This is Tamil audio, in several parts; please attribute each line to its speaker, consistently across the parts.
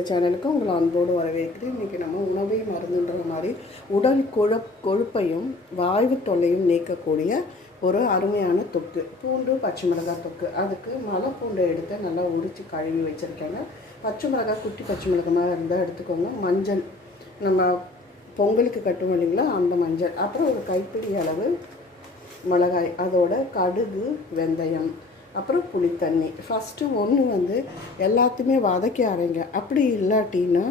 Speaker 1: இந்த சேனலுக்கு உங்களை அன்போடு வரவேற்கிறேன். இன்றைக்கி நம்ம உணவை மருந்துன்ற மாதிரி உடல் கொழு கொழுப்பையும் வாய்வு தொல்லையும் நீக்கக்கூடிய ஒரு அருமையான தொக்கு. பூண்டு பச்சை மிளகாய் தொக்கு. அதுக்கு மலை பூண்டை எடுத்து நல்லா உரித்து கழுவி வச்சுருக்கேங்க. பச்சை மிளகாய் குட்டி பச்சை மிளகாய் இருந்தால் எடுத்துக்கோங்க. மஞ்சள் நம்ம பொங்கலுக்கு கட்டுவோம் இல்லைங்களா அந்த மஞ்சள். அப்புறம் ஒரு கைப்பிடி அளவு மிளகாய். அதோட கடுகு வெந்தயம். அப்புறம் புளித்தண்ணி. ஃபஸ்ட்டு ஒன்று வந்து எல்லாத்தையுமே வதக்கி அரைங்க. அப்படி இல்லாட்டின்னா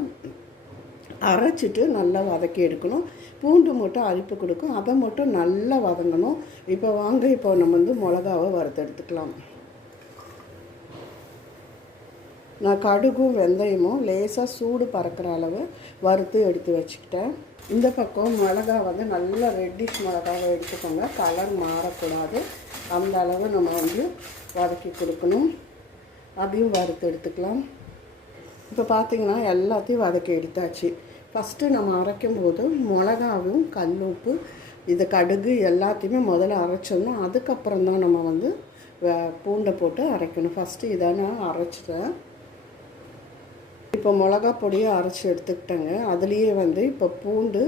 Speaker 1: அரைச்சிட்டு நல்லா வதக்கி எடுக்கணும். பூண்டு மட்டும் அரிப்பு கொடுக்கும். அதை மட்டும் நல்லா வதங்கணும். இப்போ வாங்க இப்போ நம்ம வந்து மிளகாவை வறுத்து எடுத்துக்கலாம். நான் கடுகும் வெந்தயமும் லேசாக சூடு பறக்கிற அளவு வறுத்து எடுத்து வச்சுக்கிட்டேன். இந்த பக்கம் மிளகா வந்து நல்லா ரெட்டிஷ் மிளகாவை எடுத்துக்கோங்க. கலர் மாறக்கூடாது. அந்த அளவு நம்ம வந்து வதக்கி கொடுக்கணும். அதையும் வறுத்து எடுத்துக்கலாம். இப்போ பார்த்தீங்கன்னா எல்லாத்தையும் வதக்கி எடுத்தாச்சு. ஃபஸ்ட்டு நம்ம அரைக்கும் போது மிளகாவும் கல் உப்பு இது கடுகு எல்லாத்தையுமே முதல்ல அரைச்சிடணும். அதுக்கப்புறம் தான் நம்ம வந்து பூண்டை போட்டு அரைக்கணும். ஃபஸ்ட்டு இதை நான் அரைச்சிட்டேன். இப்போ மிளகா பொடியை அரைச்சி எடுத்துக்கிட்டேங்க. அதுலேயே வந்து இப்போ பூண்டு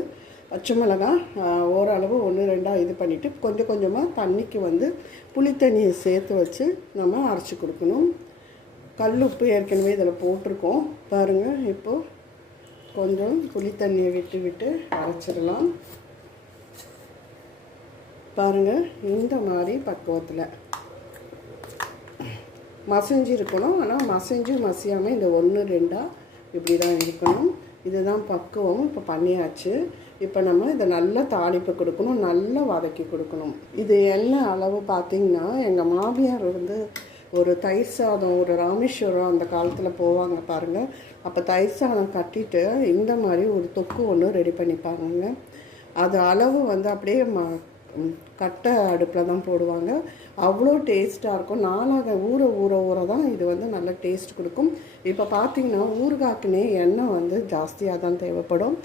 Speaker 1: பச்சை மிளகா ஓரளவு ஒன்று ரெண்டாக இது பண்ணிவிட்டு கொஞ்சம் கொஞ்சமாக தண்ணிக்கு வந்து புளித்தண்ணியை சேர்த்து வச்சு நம்ம அரைச்சி கொடுக்கணும். கல் உப்பு ஏற்கனவே இதில் போட்டிருக்கோம். பாருங்கள் இப்போது கொஞ்சம் புளித்தண்ணியை விட்டு விட்டு அரைச்சிடலாம். பாருங்கள் இந்த மாதிரி பக்குவத்தில். மசிஞ்சு இருக்கணும். ஆனால் மசிஞ்சு மசியாமல் இந்த ஒன்று ரெண்டாக இப்படி தான் இருக்கணும். இதுதான் பக்குவம். இப்போ பண்ணியாச்சு. இப்போ நம்ம இதை நல்லா தாளிப்பு கொடுக்கணும் நல்லா வதக்கி கொடுக்கணும். இது என்ன அளவு பார்த்தீங்கன்னா எங்கள் மாமியார் வந்து ஒரு தயிர் சாதம் ஒரு ராமேஸ்வரம் அந்த காலத்தில் போவாங்க பாருங்கள் அப்போ தயிர் சாதம் கட்டிட்டு இந்த மாதிரி ஒரு தொக்கு ஒன்று ரெடி பண்ணிப்பாங்க அது அளவு வந்து அப்படியே ம கட்டை அடுப்பில் தான் போடுவாங்க. அவ்வளோ டேஸ்ட்டாக இருக்கும். நாளாக ஊற ஊற ஊற தான் இது வந்து நல்ல டேஸ்ட் கொடுக்கும். இப்போ பார்த்தீங்கன்னா ஊறுகாக்குனே எண்ணெய் வந்து ஜாஸ்தியாக தான் தேவைப்படும்.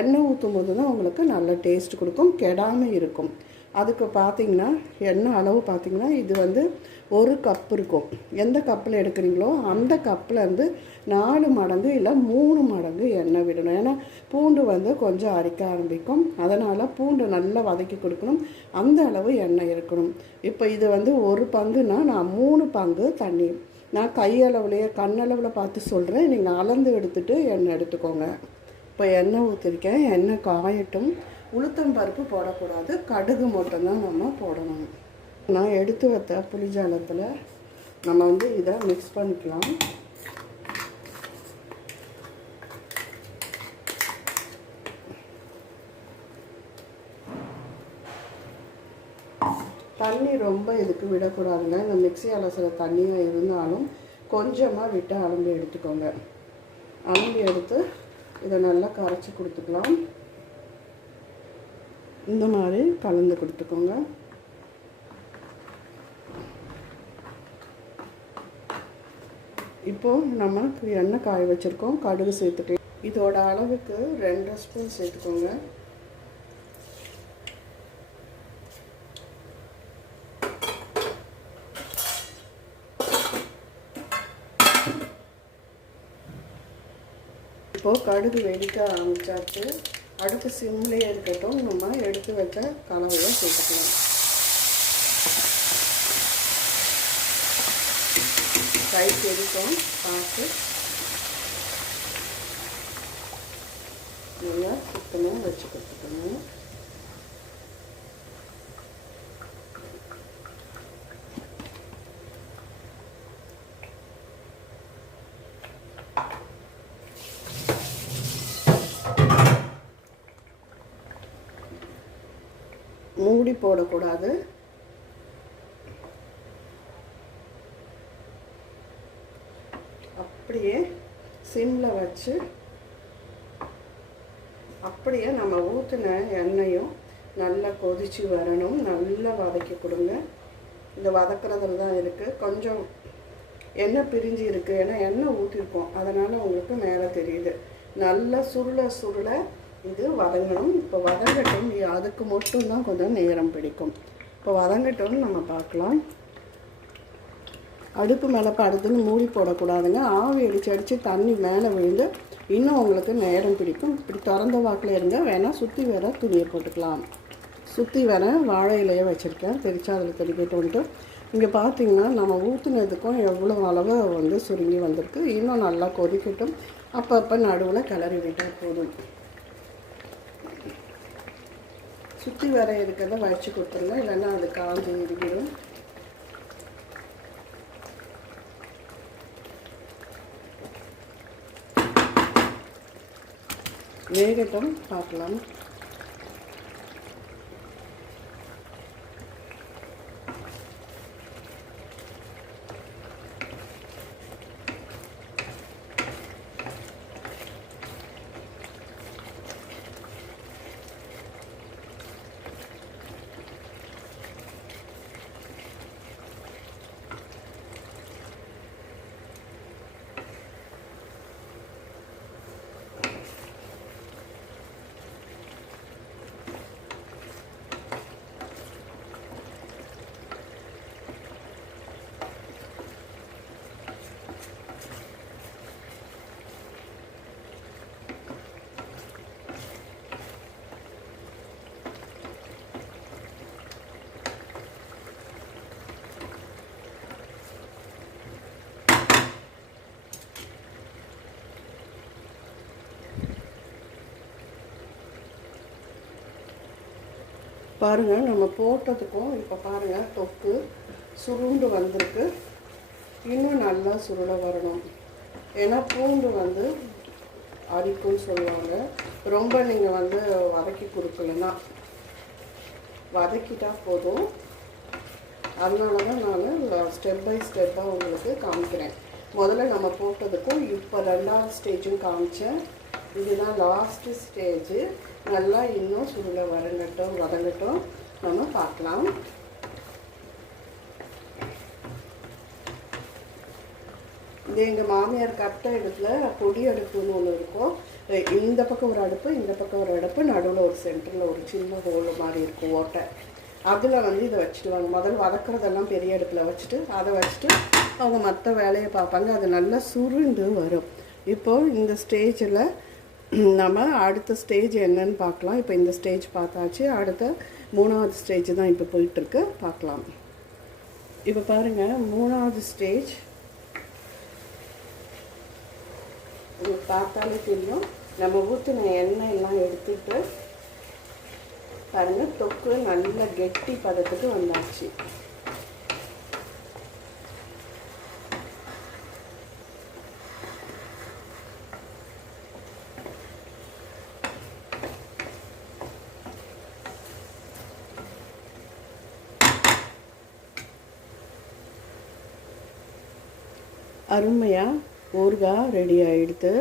Speaker 1: எண்ணெய் ஊற்றும் போது தான் உங்களுக்கு நல்ல டேஸ்ட் கொடுக்கும். கெடாமல் இருக்கும். அதுக்கு பார்த்தீங்கன்னா என்ன அளவு பார்த்தீங்கன்னா இது வந்து ஒரு கப் இருக்கும். எந்த கப்பில் எடுக்கிறீங்களோ அந்த கப்பில் வந்து நாலு மடங்கு இல்லை மூணு மடங்கு எண்ணெய் விடணும். ஏன்னா பூண்டு வந்து கொஞ்சம் அரைக்க ஆரம்பிக்கும். அதனால் பூண்டு நல்லா வதக்கி கொடுக்கணும். அந்த அளவு எண்ணெய் இருக்கணும். இப்போ இது வந்து ஒரு பங்குனா நான் மூணு பங்கு தண்ணி. நான் கையளவுலையே கண்ணளவில் பார்த்து சொல்கிறேன் நீங்கள் அளந்து எடுத்துட்டு எண்ணெய் எடுத்துக்கோங்க. இப்போ எண்ணெய் ஊற்றிருக்கேன் எண்ணெய் காயட்டும். உளுத்தம் பருப்பு போடக்கூடாது கடுகு மட்டும்தான் நம்ம போடணும். நான் எடுத்து வைத்த புளிஜாலத்தில் நம்ம வந்து இதை மிக்ஸ் பண்ணிக்கலாம். தண்ணி ரொம்ப இதுக்கு விடக்கூடாதுங்க. இந்த மிக்ஸி அலசுற தண்ணியாக இருந்தாலும் கொஞ்சமாக விட்டு அலம்பி எடுத்துக்கோங்க. அலம்பி எடுத்து இதை நல்லா கரைச்சி கொடுத்துக்கலாம். இந்த மாதிரி கலந்து கொடுத்துக்கோங்க. இப்போ நம்ம எண்ணெய் காய வச்சுருக்கோம். கடுகு சேர்த்துட்டு இதோட அளவுக்கு ரெண்டரை ஸ்பூன் சேர்த்துக்கோங்க. இப்போது கடுகு வெடிக்க ஆரம்பித்தாச்சு அடுப்பு சிம்லேயே இருக்கட்டும் நம்ம எடுத்து வச்ச கலவையை சேர்த்துக்கலாம். கை தெரிக்கும் பார்த்து நல்லா சுத்தமாக வச்சு கொடுத்துக்கணும். மூடி போடக்கூடாது. அப்படியே சிம்மில் வச்சு அப்படியே நம்ம ஊற்றின எண்ணெயும் நல்லா கொதிச்சு வரணும். நல்லா வதக்கி கொடுங்க. இந்த வதக்குறதுல தான் இருக்குது கொஞ்சம் எண்ணெய் பிரிஞ்சு இருக்குது ஏன்னா எண்ணெய் ஊற்றிருக்கோம் அதனால் உங்களுக்கு மேலே தெரியுது. நல்லா சுருள சுருளை இது வதங்கணும். இப்போ வதங்கட்டும். அதுக்கு மட்டும்தான் கொஞ்சம் நேரம் பிடிக்கும். இப்போ வதங்கட்டும்னு நம்ம பார்க்கலாம். அடுப்பு மேலே படுத்துன்னு மூடி போடக்கூடாதுங்க. ஆவி அடித்து அடித்து தண்ணி மேலே விழுந்து இன்னும் உங்களுக்கு நேரம் பிடிக்கும். இப்படி திறந்த வாக்கில் இருங்க. வேணால் சுற்றி வர துணியை போட்டுக்கலாம். சுற்றி வர வாழை இலையை வச்சுருக்கேன். தெரிச்சா அதில் தெளிக்கிட்டு வந்துட்டு இங்கே பார்த்தீங்கன்னா நம்ம ஊற்றுனதுக்கும் எவ்வளோ அளவு வந்து சுருங்கி வந்திருக்கு. இன்னும் நல்லா கொதிக்கட்டும். அப்பப்போ நடுவில் கிளறி விட்டால் போதும். சுற்றி வர இருக்கிறத வடித்து கொடுத்துருங்க. இல்லைன்னா அது காஞ்சி இறுகிடும் வேகட்டும் பார்க்கலாம். பாருங்கள் நம்ம போட்டதுக்கும் இப்போ பாருங்கள் தொக்கு சுருண்டு வந்திருக்கு. இன்னும் நல்லா சுருள வரணும். ஏன்னா பூண்டு வந்து அரிப்புன்னு சொல்லுவாங்க. ரொம்ப நீங்கள் வந்து வதக்கி கொடுக்கலன்னா வதக்கிட்டா போதும். அதனால தான் நான் ஸ்டெப் பை ஸ்டெப்பாக உங்களுக்கு காமிக்கிறேன். முதல்ல நம்ம போட்டதுக்கும் இப்போ ரெண்டாவது ஸ்டேஜும் காமிச்சேன். இதுதான் லாஸ்ட்டு ஸ்டேஜு நல்லா இன்னும் சுருளை வரங்கட்டும் வதங்கட்டும். நம்ம பார்க்கலாம். இது எங்கள் மாமியார் கட்ட இடத்துல பொடி அடுப்புன்னு ஒன்று இருக்கும். இந்த பக்கம் ஒரு அடுப்பு இந்த பக்கம் ஒரு அடுப்பு. நடுவில் ஒரு சென்டரில் ஒரு சின்ன ஹோல் மாதிரி இருக்கும் ஓட்டை. அதில் வந்து இதை வச்சுடுவாங்க. முதல்ல வதக்கிறதெல்லாம் பெரிய அடுப்பில் வச்சுட்டு அதை வச்சுட்டு அவங்க மற்ற வேலையை பார்ப்பாங்க. அது நல்லா சுருண்டு வரும். இப்போது இந்த ஸ்டேஜில் நம்ம அடுத்த ஸ்டேஜ் என்னன்னு பார்க்கலாம். இப்போ இந்த ஸ்டேஜ் பார்த்தாச்சு. அடுத்த மூணாவது ஸ்டேஜ் தான் இப்போ போயிட்டுருக்கு. பார்க்கலாம். இப்போ பாருங்கள் மூணாவது ஸ்டேஜ் உங்களுக்கு பார்த்தாலே தெரியும். நம்ம ஊற்றின எண்ணெய் எல்லாம் எடுத்துட்டு பாருங்கள் தொக்கு நல்ல கெட்டி பதத்துக்கு வந்தாச்சு. அருமையாக ஊறுகாய் ரெடி ஆகிடுது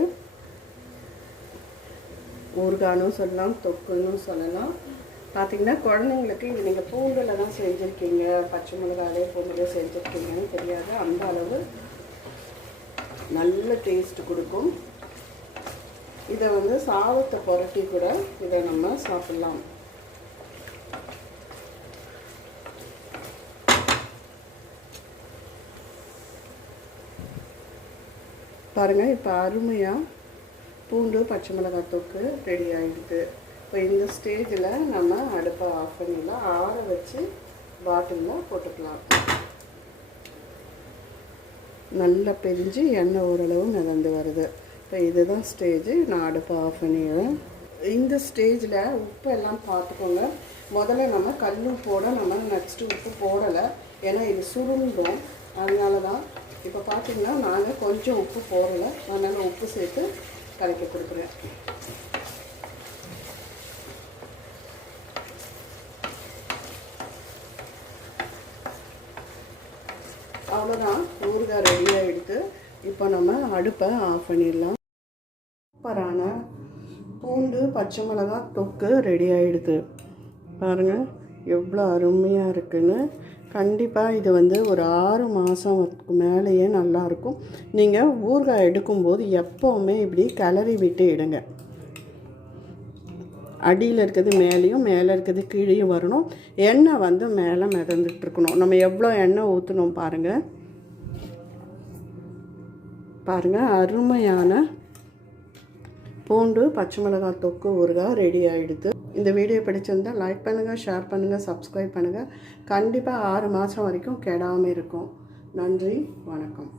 Speaker 1: ஊறுகானும் சொல்லலாம் தொக்குன்னு சொல்லலாம். பார்த்தீங்கன்னா குழந்தைங்களுக்கு இது நீங்கள் பூண்டில் தான் செஞ்சுருக்கீங்க. பச்சை மிளகாலே பூண்டில் செஞ்சுருக்கீங்கன்னு தெரியாது. அந்த அளவு நல்ல டேஸ்ட் கொடுக்கும். இதை வந்து சாதத்தை புரட்டி கூட இதை நம்ம சாப்பிட்லாம். பாருங்கள் இப்போ அருமையாக பூண்டு பச்சை மிளகாய் தொக்கு ரெடி ஆகிடுது இப்போ இந்த ஸ்டேஜில் நம்ம அடுப்பை ஆஃப் பண்ணிடலாம். ஆற வச்சு பாட்டிலில் போட்டுக்கலாம். நல்லா பிரிஞ்சு எண்ணெய் ஓரளவு மிதந்து வருது. இப்போ இதுதான் ஸ்டேஜு நான் அடுப்பை ஆஃப் பண்ணிடுவேன் இந்த ஸ்டேஜில் உப்பு எல்லாம் பார்த்துக்கோங்க. முதல்ல நம்ம கல் உப்போட நம்ம நெக்ஸ்ட்டு உப்பு போடலை. ஏன்னா இது சுருண்டும். அதனால தான் இப்போ பார்த்தீங்கன்னா நாங்கள் கொஞ்சம் உப்பு போடலை. அதனால் உப்பு சேர்த்து கலக்கி கொடுக்குறேன். அவ்வளோதான் ஊறுகாய் ரெடி ஆகிடுது இப்போ நம்ம அடுப்பை ஆஃப் பண்ணிடலாம். சூப்பரான பூண்டு பச்சை மிளகாய் தொக்கு ரெடி ஆகிடுது பாருங்கள் எவ்வளோ அருமையாக இருக்குன்னு. கண்டிப்பாக இது வந்து ஒரு ஆறு மாதத்துக்கு மேலேயே நல்லாயிருக்கும் நீங்கள் ஊறுகாய் எடுக்கும்போது எப்போவுமே இப்படி கிளறி விட்டு இடுங்க அடியில் இருக்கிறது மேலேயும் மேலே இருக்கிறது கீழேயும் வரணும். எண்ணெய் வந்து மேலே மிதந்துட்டுருக்கணும் நம்ம எவ்வளோ எண்ணெய் ஊற்றணும் பாருங்கள் பாருங்கள் அருமையான பூண்டு பச்சை மிளகாய் தொக்கு ஊறுகாய் ரெடி ஆகிடுது இந்த வீடியோ பிடிச்சிருந்தால் லைக் பண்ணுங்கள் ஷேர் பண்ணுங்கள் சப்ஸ்கிரைப் பண்ணுங்கள் கண்டிப்பாக ஆறு மாதம் வரைக்கும் கெடாமல் இருக்கும். நன்றி வணக்கம்.